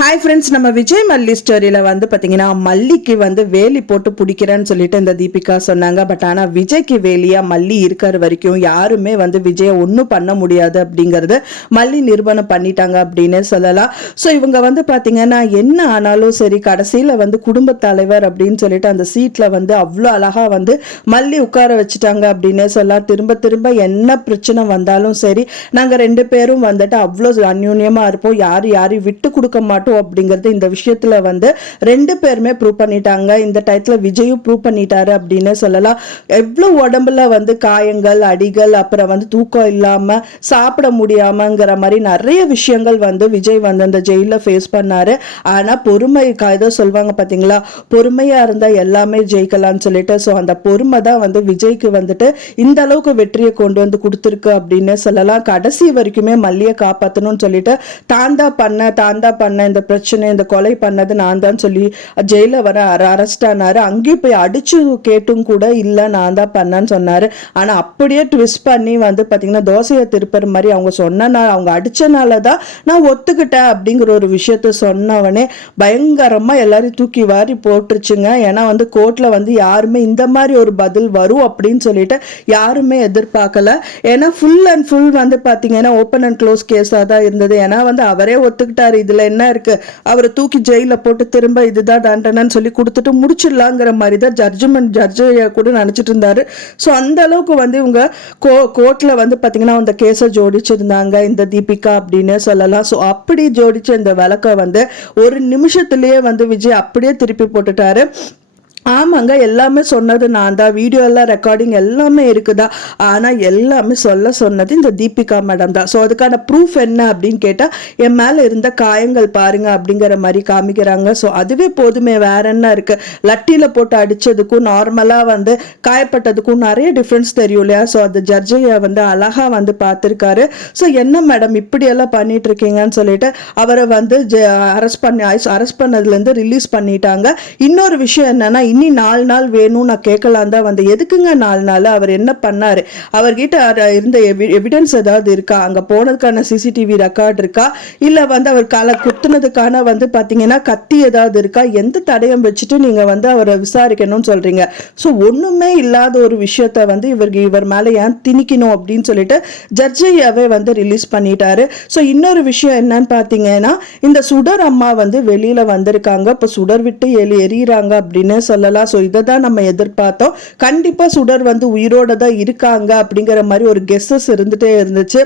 Hi friends, நம்ம விஜய் மல்லி ஸ்டோரியில் வந்து பார்த்தீங்கன்னா மல்லிக்கு வந்து வேலி போட்டு பிடிக்கிறேன்னு சொல்லிட்டு இந்த தீபிகா சொன்னாங்க. பட் ஆனால் விஜய்க்கு வேலியா மல்லி இருக்கிற வரைக்கும் யாருமே வந்து விஜயை ஒன்றும் பண்ண முடியாது அப்படிங்கிறது மல்லி நிரூபணம் பண்ணிட்டாங்க அப்படின்னு சொல்லலாம். ஸோ இவங்க வந்து பார்த்தீங்கன்னா என்ன ஆனாலும் சரி, கடைசியில் வந்து குடும்ப தலைவர் அப்படின்னு சொல்லிட்டு அந்த சீட்டில் வந்து அவ்வளோ அழகாக வந்து மல்லி உட்கார வச்சுட்டாங்க அப்படின்னு சொல்லலாம். திரும்ப திரும்ப என்ன பிரச்சனை வந்தாலும் சரி, நாங்கள் ரெண்டு பேரும் வந்துட்டு அவ்வளோ அந்யூன்யமாக இருப்போம், யாரையும் விட்டு கொடுக்க மாட்டோம் அப்படிங்கிறது இந்த விஷயத்துல வந்து ரெண்டு பேருமே ப்ரூவ் பண்ணிட்டாங்க. இந்த டயத்துல விஜயும் ப்ரூவ் பண்ணிட்டாரு அப்படின்னு சொல்லலாம். எவ்வளவு உடம்புல வந்து காயங்கள், அடிகள், அப்புறம் வந்து தூக்கம் இல்லாம சாப்பிட முடியாமங்கிற மாதிரி நிறைய விஷயங்கள் வந்து விஜய் வந்து அந்த ஜெயில ஃபேஸ் பண்ணாரு. ஆனா பொறுமை, ஏதோ சொல்லுவாங்க பாத்தீங்களா, பொறுமையா இருந்தா எல்லாமே ஜெயிக்கலாம்னு சொல்லிட்டு. ஸோ அந்த பொறுமை தான் வந்து விஜய்க்கு வந்துட்டு இந்த அளவுக்கு வெற்றியை கொண்டு வந்து கொடுத்துருக்கு அப்படின்னு சொல்லலாம். கடைசி வரைக்குமே மல்லியை காப்பாற்றணும்னு சொல்லிட்டு தாந்தா பண்ண இந்த பிரச்சனை, இந்த கொலை பண்ணது நான் தான் சொல்லி ஜெயில வர அரெஸ்ட் ஆனாரு. அங்கேயும் போய் அடிச்சு கேட்டும் கூட இல்லை நான் தான் பண்ணேன்னு சொன்னாரு. ஆனா அப்படியே ட்விஸ்ட் பண்ணி வந்து பாத்தீங்கன்னா தோசையை திருப்பற மாதிரி அவங்க சொன்னனால, அவங்க அடிச்சனால தான் நான் ஒத்துக்கிட்டேன் அப்படிங்கிற ஒரு விஷயத்த சொன்னவனே பயங்கரமா எல்லாரையும் தூக்கி வாரி போட்டுருச்சுங்க. ஏன்னா வந்து கோர்ட்ல வந்து யாருமே இந்த மாதிரி ஒரு பதில் வரும் அப்படின்னு சொல்லிட்டு யாருமே எதிர்பார்க்கல. ஏன்னா ஃபுல் அண்ட் ஃபுல் வந்து பாத்தீங்கன்னா ஓப்பன் அண்ட் க்ளோஸ் கேஸா தான் இருந்தது. ஏன்னா வந்து அவரே ஒத்துக்கிட்டாரு, இதுல என்ன இருக்கு, அவரை தூக்கி ஜெயில போட்டு திரும்ப இதுதான் தண்டனைன்னு சொல்லி கொடுத்துட்டு முடிச்சிடலாங்கிற மாதிரி தான் ஜட்ஜு கூட நினைச்சிட்டு இருந்தாரு. ஸோ அந்த அளவுக்கு வந்து இவங்க கோர்ட்ல வந்து பாத்தீங்கன்னா அந்த கேஸை ஜோடிச்சிருந்தாங்க இந்த தீபிகா அப்படின்னு சொல்லலாம். ஸோ அப்படி ஜோடிச்ச இந்த வழக்கை வந்து ஒரு நிமிஷத்திலேயே வந்து விஜய் அப்படியே திருப்பி போட்டுட்டாரு. ஆமாங்க, எல்லாமே சொன்னது நான் தான், வீடியோ எல்லாம் ரெக்கார்டிங் எல்லாமே இருக்குதா, ஆனால் எல்லாமே சொன்னது இந்த தீபிகா மேடம் தான். ஸோ அதுக்கான ப்ரூஃப் என்ன அப்படின்னு கேட்டால் என் மேலே இருந்த காயங்கள் பாருங்க அப்படிங்கிற மாதிரி காமிக்கிறாங்க. ஸோ அதுவே போதுமே, வேற என்ன இருக்கு, லட்டியில் போட்டு அடித்ததுக்கும் நார்மலாக வந்து காயப்பட்டதுக்கும் நிறைய டிஃப்ரென்ஸ் தெரியும் இல்லையா. ஸோ அந்த ஜட்ஜையை வந்து அழகாக வந்து பார்த்துருக்காரு. ஸோ என்ன மேடம் இப்படியெல்லாம் பண்ணிட்டு இருக்கீங்கன்னு சொல்லிட்டு அவரை வந்து அரெஸ்ட் பண்ணதுலேருந்து ரிலீஸ் பண்ணிட்டாங்க. இன்னொரு விஷயம் என்னன்னா, இனி 4 நாள் வேணும் நான் கேட்கலாம் தான் வந்து. எதுக்குங்க 4 நாள், அவர் என்ன பண்ணாரு, அவர்கிட்ட இருந்த எவிடன்ஸ் ஏதாவது இருக்கா, அங்க போனதுக்கான சிசிடிவி ரெக்கார்ட் இருக்கா, இல்ல வந்து அவர் குத்துனதுக்கான வந்து பாத்தீங்கன்னா கத்தி ஏதாவது இருக்கா, எந்த தடயம் வச்சுட்டு நீங்க வந்து அவரை விசாரிக்கணும்னு சொல்றீங்க. ஸோ ஒண்ணுமே இல்லாத ஒரு விஷயத்த வந்து இவர் மேல ஏன் திணிக்கணும் அப்படின்னு சொல்லிட்டு ஜட்ஜையாவே வந்து ரிலீஸ் பண்ணிட்டாரு. ஸோ இன்னொரு விஷயம் என்னன்னு பாத்தீங்கன்னா, இந்த சுடர் அம்மா வந்து வெளியில வந்திருக்காங்க. இப்போ சுடர் விட்டு எரியிறாங்க அப்படின்னு சொல்லலாம். ஸோ இதை தான் நம்ம எதிர்பார்த்தோம். கண்டிப்பா சுடர் வந்து உயிரோட தான் இருக்காங்க அப்படிங்கிற மாதிரி ஒரு கெஸ்ஸஸ் இருந்துட்டே இருந்துச்சு.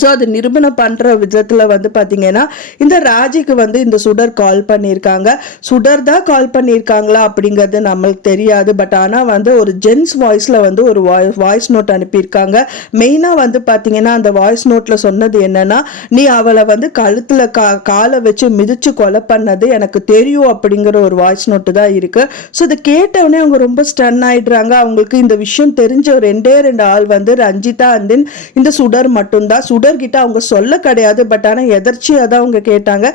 ஸோ அது நிரூபணம் பண்ணுற விதத்தில் வந்து பார்த்தீங்கன்னா இந்த ராஜிக்கு வந்து இந்த சுடர் கால் பண்ணியிருக்காங்க. சுடர் தான் கால் பண்ணியிருக்காங்களா அப்படிங்கிறது நம்மளுக்கு தெரியாது. பட் ஆனால் வந்து ஒரு ஜென்ஸ் வாய்ஸில் வந்து ஒரு வாய்ஸ் நோட் அனுப்பியிருக்காங்க. மெயினாக வந்து பார்த்தீங்கன்னா அந்த வாய்ஸ் நோட்டில் சொன்னது என்னன்னா, நீ அவளை வந்து கழுத்தில் காலை வச்சு மிதிச்சு கொலை பண்ணது எனக்கு தெரியும் அப்படிங்கிற ஒரு வாய்ஸ் நோட்டு தான் இருக்குது. ஸோ இதை கேட்டவுடனே அவங்க ரொம்ப ஸ்டன் ஆயிடுறாங்க. அவங்களுக்கு இந்த விஷயம் தெரிஞ்ச ஒரு 2 ஆள் வந்து ரஞ்சிதா அண்ட் தென் இந்த சுடர் மட்டும்தான். சுடர்கிட்ட அவங்க சொல்ல கிடையாது. பட் ஆனால் எதர்ச்சியாக தான் அவங்க கேட்டாங்க,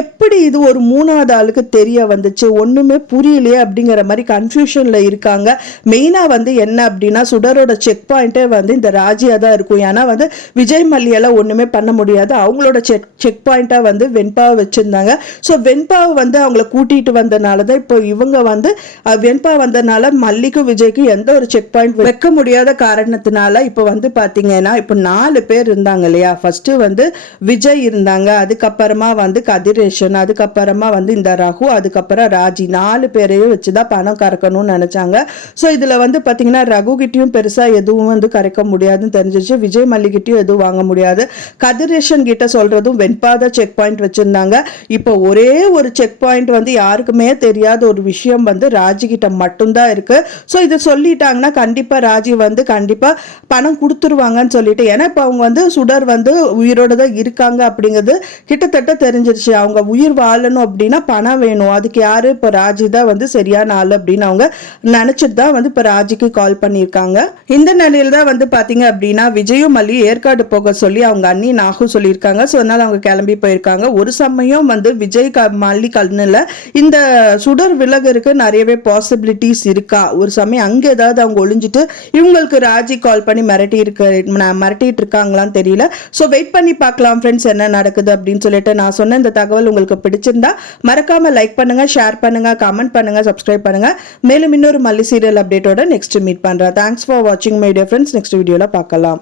எப்படி இது ஒரு 3வது ஆளுக்கு தெரிய வந்துச்சு, ஒன்றுமே புரியலையே அப்படிங்கிற மாதிரி கன்ஃபியூஷனில் இருக்காங்க. மெயினாக வந்து என்ன அப்படின்னா, சுடரோட செக் பாயிண்ட்டே வந்து இந்த ராஜியாக தான் இருக்கும். ஏன்னா வந்து விஜய் மல்லியெல்லாம் ஒன்றுமே பண்ண முடியாது. அவங்களோட செக் பாயிண்ட்டாக வந்து வெண்பாவை வச்சுருந்தாங்க. ஸோ வெண்பாவை வந்து அவங்கள கூட்டிகிட்டு வந்தனால தான் இப்போ இவங்க வந்து வெண்பா வந்தனால மல்லிக்கும் விஜய்க்கும் எந்த ஒரு செக் பாயிண்ட் வைக்க முடியாத காரணத்தினால இப்போ வந்து பார்த்தீங்கன்னா இப்போ 4 பேர் இருந்தாங்க இல்லையா. ஃபர்ஸ்ட் வந்து விஜய் இருந்தாங்க, அதுக்கப்புறமா வந்து கதிரேஷன், அதுக்கப்புறமா வந்து இந்த ரகு, அதுக்கப்புறம் ராஜி, 4 பேரையும் வச்சுதான் பணம் கறக்கணும்னு நினைச்சாங்க. ஸோ இதுல வந்து பாத்தீங்கன்னா ரகு கிட்டையும் பெருசா எதுவும் வந்து கரைக்க முடியாதுன்னு தெரிஞ்சிச்சு. விஜய் மல்லிகிட்டையும் எதுவும் வாங்க முடியாது. கதிரேஷன் கிட்ட சொல்றதும் வெண்பாத செக் பாயிண்ட் வச்சிருந்தாங்க. இப்போ ஒரே ஒரு செக் பாயிண்ட் வந்து யாருக்குமே தெரியாத ஒரு விஷயம் வந்து ராஜி கிட்ட மட்டும்தான் இருக்கு. ஸோ இதை சொல்லிட்டாங்கன்னா கண்டிப்பா ராஜி வந்து கண்டிப்பா பணம் கொடுத்துருவாங்கன்னு சொல்லிட்டு, ஏன்னா இப்போ அவங்க வந்து சுடர் வந்து உயிரோட தான் இருக்காங்க அப்படிங்கிறது கிட்டத்தட்ட தெரிஞ்சிருச்சு. அவங்க உயிர் வாழணும் அப்படின்னா பணம் வேணும், அதுக்கு யாரு, இப்போ ராஜி தான் வந்து சரியான ஆள் அப்படின்னு அவங்க நினைச்சிட்டு தான் வந்து இப்போ ராஜிக்கு கால் பண்ணியிருக்காங்க. இந்த நிலையில தான் வந்து பாத்தீங்க அப்படின்னா விஜயும் மல்லி ஏற்காடு போக சொல்லி அவங்க அண்ணி நாகு சொல்லியிருக்காங்க. ஸோ அதனால அவங்க கிளம்பி போயிருக்காங்க. ஒரு சமயம் வந்து விஜய் மல்லி கல்னுல இந்த சுடர் விலகருக்கு நிறையவே பாசிபிலிட்டிஸ் இருக்கா, ஒரு சமயம் அங்க ஏதாவது அவங்க ஒளிஞ்சிட்டு இவங்களுக்கு ராஜி கால் பண்ணி மிரட்டிட்டு இருக்காங்களான்னு தெரியல. ஸோ வெயிட் பண்ணி பார்க்கலாம் ஃப்ரெண்ட்ஸ் என்ன நடக்குது அப்படின்னு சொல்லிட்டு. நான் சொன்ன இந்த தகவல் உங்களுக்கு பிடிச்சிருந்தா மறக்காம லைக் பண்ணுங்க, ஷேர் பண்ணுங்க, கமெண்ட் பண்ணுங்க, சப்ஸ்கிரைப் பண்ணுங்க. மேலும் இன்னொரு மல்லி சீரியல் அப்டேட்டோட நெக்ஸ்ட் மீட் பண்றேன். தேங்க்ஸ் ஃபார் வாட்சிங் மை டியர் ஃப்ரெண்ட்ஸ். நெக்ஸ்ட் வீடியோல பார்க்கலாம்.